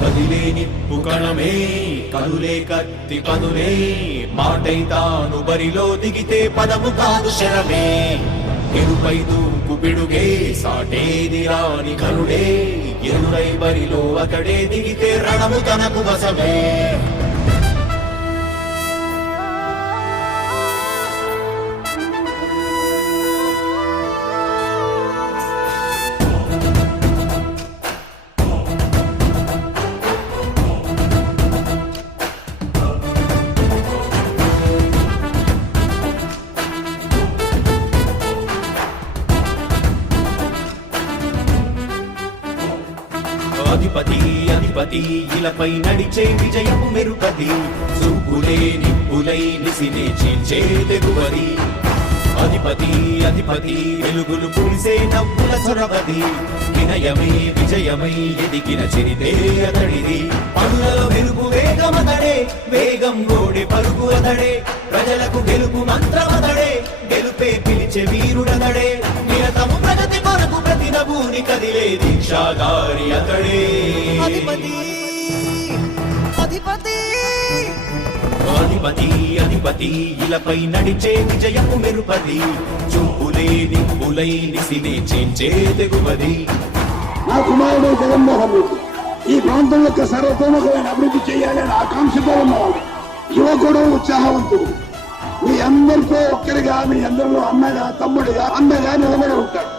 కదిలే నిప్పు కణమే కనులే కత్తి పదులే మాటై తాను బరిలో దిగితే పదము కాదు శరమే ఎరుపై దూకు పిడుగే సాటేది రాని కనుడే ఎరురై బరిలో అతడే దిగితే రణము తనకు వశమే అధిపతి అధిపతి ఇలపై నడిచే విజయము మెరుపది చూపులే నిప్పులై నిసినే చీల్చే తెగువది అధిపతి అధిపతి వెలుగులు పులిసే నవ్వుల చొరవది వినయమై విజయమై ఎదిగిన చిరితే అతడిది పనులలో వెలుగు వేగమతడే వేగం గోడే పలుకు అతడే ప్రజలకు గెలుపు మంత్రమతడే గెలుపే పిలిచే వీరుడతడే నిరతము ప్రగతి కొరకు ప్రతి నభూని కదిలే దీక్షాగారి అతడే అధిపతి అధిపతి అధిపతి అధిపతి ఇలపై నడిచే విజయము మెరుపది చూపులే నిప్పులై నిసినే చేంచే తెగువది నా కుమారుడు జగన్మోహన్ రెడ్డి ఈ ప్రాంతం యొక్క సర్వతోముఖమైన అభివృద్ధి చేయాలని ఆకాంక్షతో ఉన్నవాడు యువకుడు ఉత్సాహవంతుడు మీ అందరితో ఒక్కరిగా మీ అందరిలో అన్నగా తమ్ముడిగా అన్నగా నిలబడి ఉంటాడు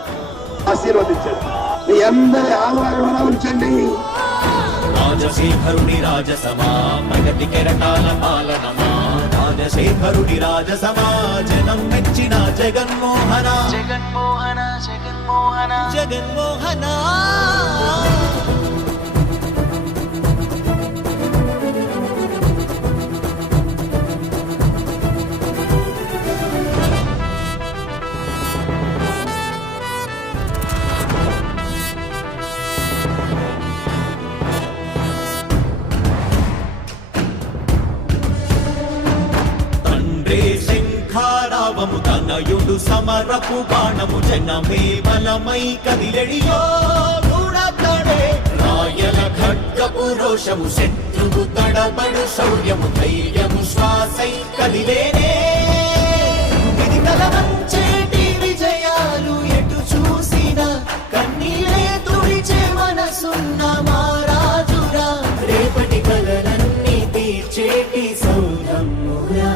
ఆశీర్వదించండి మీ అందరి ఆదరణ ఉంచండి రాజశేఖరుడి రాజసమా ప్రగతి కెరటాల పాలనమా రాజశేఖరుడి రాజసమా జనం మెచ్చిన జగన్మోహన జగన్మోహన జగన్మోహన జగన్మోహన శంఖారావము తనయుడు సమరపు బాణము జనమే బలమై కదిలెడియో గుణతడే రాయల ఖడ్గపు రోషము శత్రువు తడబడు శౌర్యము ధైర్యము శ్వాసై కదిలేనే ఇది కలవంచేటి విజయాలు ఎటు చూసిన కన్నీలే తుడిచే మనసున్న మారాజురా రేపటి కలలన్నీ తీర్చేటి సౌధమురా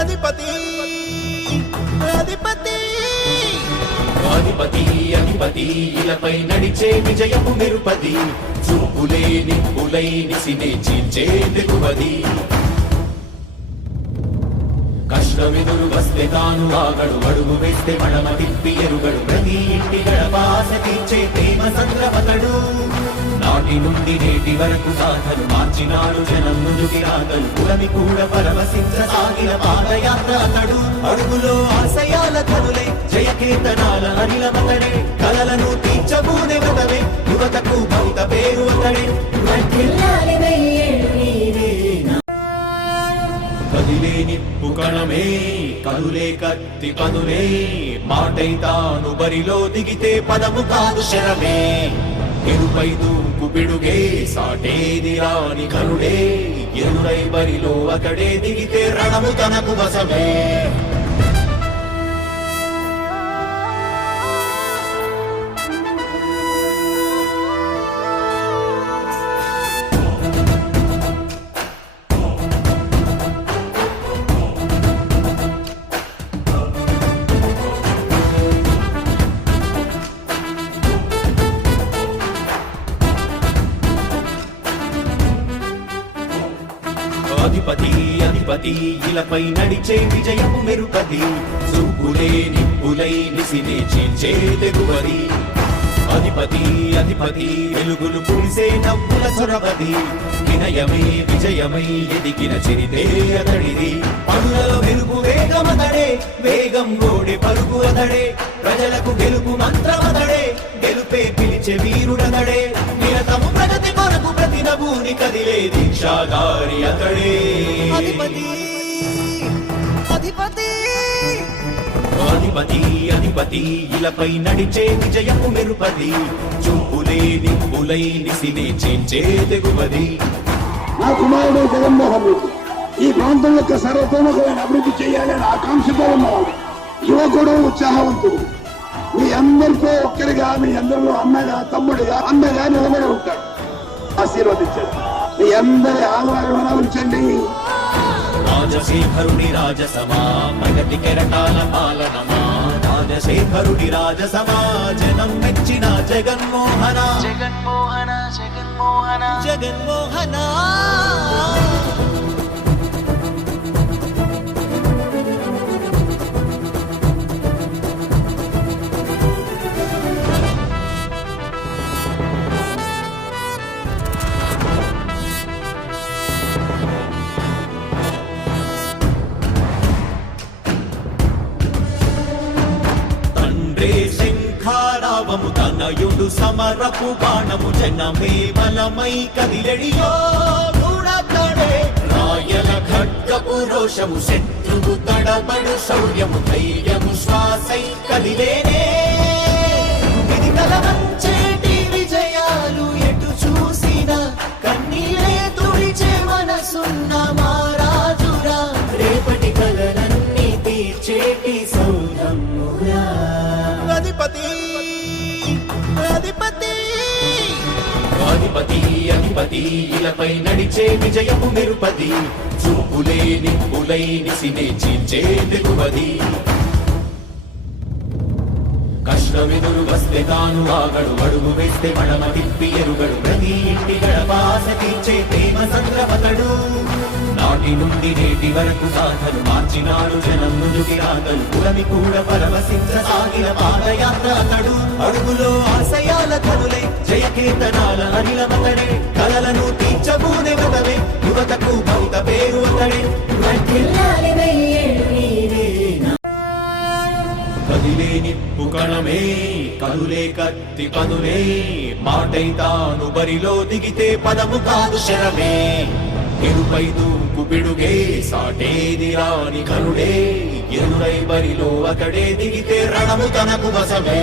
అధిపతి అధిపతి అధిపతి అధిపతి ఇలపై నడిచే విజయము మెరుపది చూపులే నిప్పులై నిసినే చీల్చే తెగువది కష్టమెదురు వస్తే తాను ఆగడు అడుగు వేస్తే మడమ తిప్పి ఎరుగడు ప్రతి ఇంటి గడపాస తీర్చే ప్రేమ సంద్రవతడు నాటి నుండి నేటి వరకు గాథలు మార్చినాడు జనం ముందుకి రాగలు పురమి కూడా పరవశించసాగిన పాదయాత్ర అతడు అడుగులో ఆశయాల కనులే జయకేతనాల అనిలమతడే కలలను తీర్చబూనే వదవే యువతకు భౌత పేరు అతడే కదిలే నిప్పు కణమే కనులే కత్తి పదులే మాటై తాను బరిలో దిగితే పదము కాదు శరమే ఎరుపై దూకు పిడుగే సాటేది రాని కనుడే ఎరురై బరిలో అతడే దిగితే రణము తనకు వశమే అధిపతి అధిపతి ఇలపై నడిచే విజయము మెరుపది చూపులే నిప్పులై నిసినే చీల్చే తెగువది అధిపతి అధిపతి వెలుగులు పులిసే నవ్వుల చొరవది వినయమై విజయమై ఎదిగిన చిరితే అతడిది పనులలో వెలుగు వేగమతడే వేగం గోడే పలుకు అతడే ప్రజలకు గెలుపు మంత్రమతడే గెలుపే పిలిచే వీరుడతడే నిరతము ప్రగతి కొరకు ప్రతి నభూని కదిలే దీక్షాగారి అతడే అధిపతి అధిపతి అధిపతి అధిపతి ఇలపై నడిచే విజయము మెరుపది చూపులే నిప్పులై నిసినే చేంచే తెగువది నా కుమారుడు జగన్మోహన్ రెడ్డి ఈ ప్రాంతం యొక్క సర్వతోముఖమైన అభివృద్ధి చేయాలని ఆకాంక్షతో ఉన్నవాడు, యువకుడు, ఉత్సాహవంతుడు. మీ అందరితో ఒక్కరిగా, మీ అందరిలో అన్నగా, తమ్ముడిగా, అన్నగా నిలబడి ఉంటాడు. ఆశీర్వదించండి. మీ అందరి ఆహ్వానం ఉంచండి. రాజశేఖరుని రాజసమా ప్రగతి కెరటాల పాలనమా రాజశేఖరుని రాజసమా జనం మెచ్చిన జగన్మోహన జగన్మోహన జగన్మోహన జగన్మోహన శంఖారావము తనయుడు సమరపు బాణము జనమే బలమై కదిలెడియో దూడతాడే రాయల ఖడ్గపు రోషము శత్రువు తడబడు శౌర్యము ధైర్యము శ్వాసై కదిలేనే ఇది కలవంచేటి విజయాలు ఎటు చూసినా కన్నీలే తుడిచే మనసున్న మారాజురా రేపటి కలలన్నీ తీర్చేటి సౌధమురా అధిపతి అధిపతి అధిపతి అధిపతి ఇలపై నడిచే విజయము మెరుపది చూపులే నిప్పులై నిసినే చీల్చే తెగువది కష్టమెదురు వస్తే తాను ఆగడు అడుగు వేస్తే మడమ తిప్పి ఎరుగడు ప్రతి ఇంటి గడపాస తీర్చే ప్రేమ సంద్రపతడు నాటి నుండి నేటి వరకు సాధలు మార్చినాడు జనం ముందుకి రాగలు పురమి కూడా పరవశించసాగిన పాదయాత్ర అతడు అడుగులో ఆశయాల కనులే జయకేతనాల అనిలమతడే కలలను తీర్చబూనే వదవే యువతకు భౌత పేరు అతడే కదిలే నిప్పు కణమే కనులే కత్తి పదులే మాటై తాను బరిలో దిగితే పదము కాదు శరమే ఎరుపై దూకు పిడుగే సాటేది రాని కనుడే ఎరురై బరిలో అతడే దిగితే రణము తనకు వశమే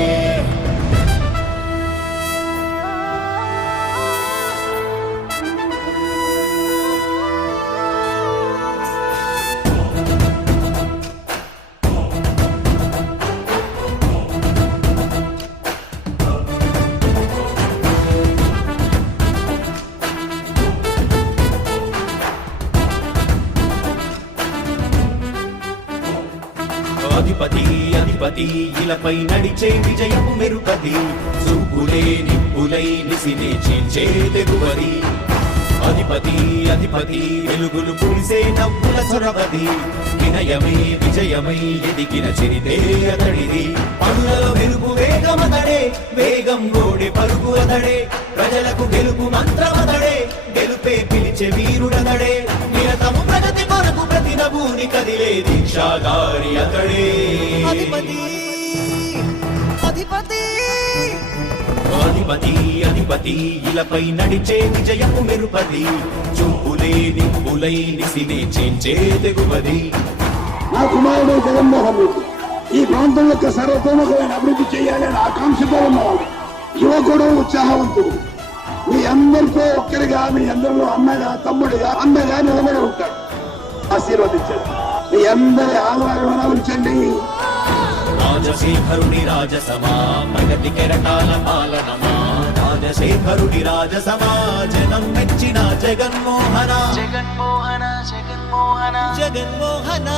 అధిపతి అధిపతి ఇలపై నడిచే విజయము మెరుపది చూపులే నిప్పులై నిసినే చీల్చే తెగువది అధిపతి అధిపతి వెలుగులు పులిసే నవ్వుల చొరవది వినయమై విజయమై ఎదిగిన చిరితే అతడిది పనులలో వెలుగు వేగమతడే వేగం గోడే పరుగు అతడే ప్రజలకు గెలుపు మంత్రమతడే గెలుపే పిలిచే వీరుడతడే నిరతము ప్రగతి కొరకు ప్రతి నభూని కదిలే దీక్షాధారి అతడే అధిపతి అధిపతి అధిపతి అధిపతి ఇలపై నడిచే విజయము మెరుపది చూపులే నిప్పులై నిసినే చేంచే తెగువది నా కుమారుడు జగన్మోహన్ రెడ్డి ఈ ప్రాంతం యొక్క సర్వతోముఖమైన అభివృద్ధి చేయాలని ఆకాంక్షతో ఉన్నవాడు, యువకుడు, ఉత్సాహవంతుడు. మీ అందరితో ఒక్కరిగా, మీ అందరిలో అన్నగా, తమ్ముడిగా, అన్నగా నిలబడి ఉంటాడు. ఆశీర్వదించండి. మీ అందరి ఆహ్వానం ఉంచండి. రాజశేఖరుని రాజసమా ప్రగతి కెరటాల పాలనమా రాజశేఖరుని రాజసమా జనం మెచ్చిన జగన్మోహన జగన్మోహన జగన్మోహన జగన్మోహన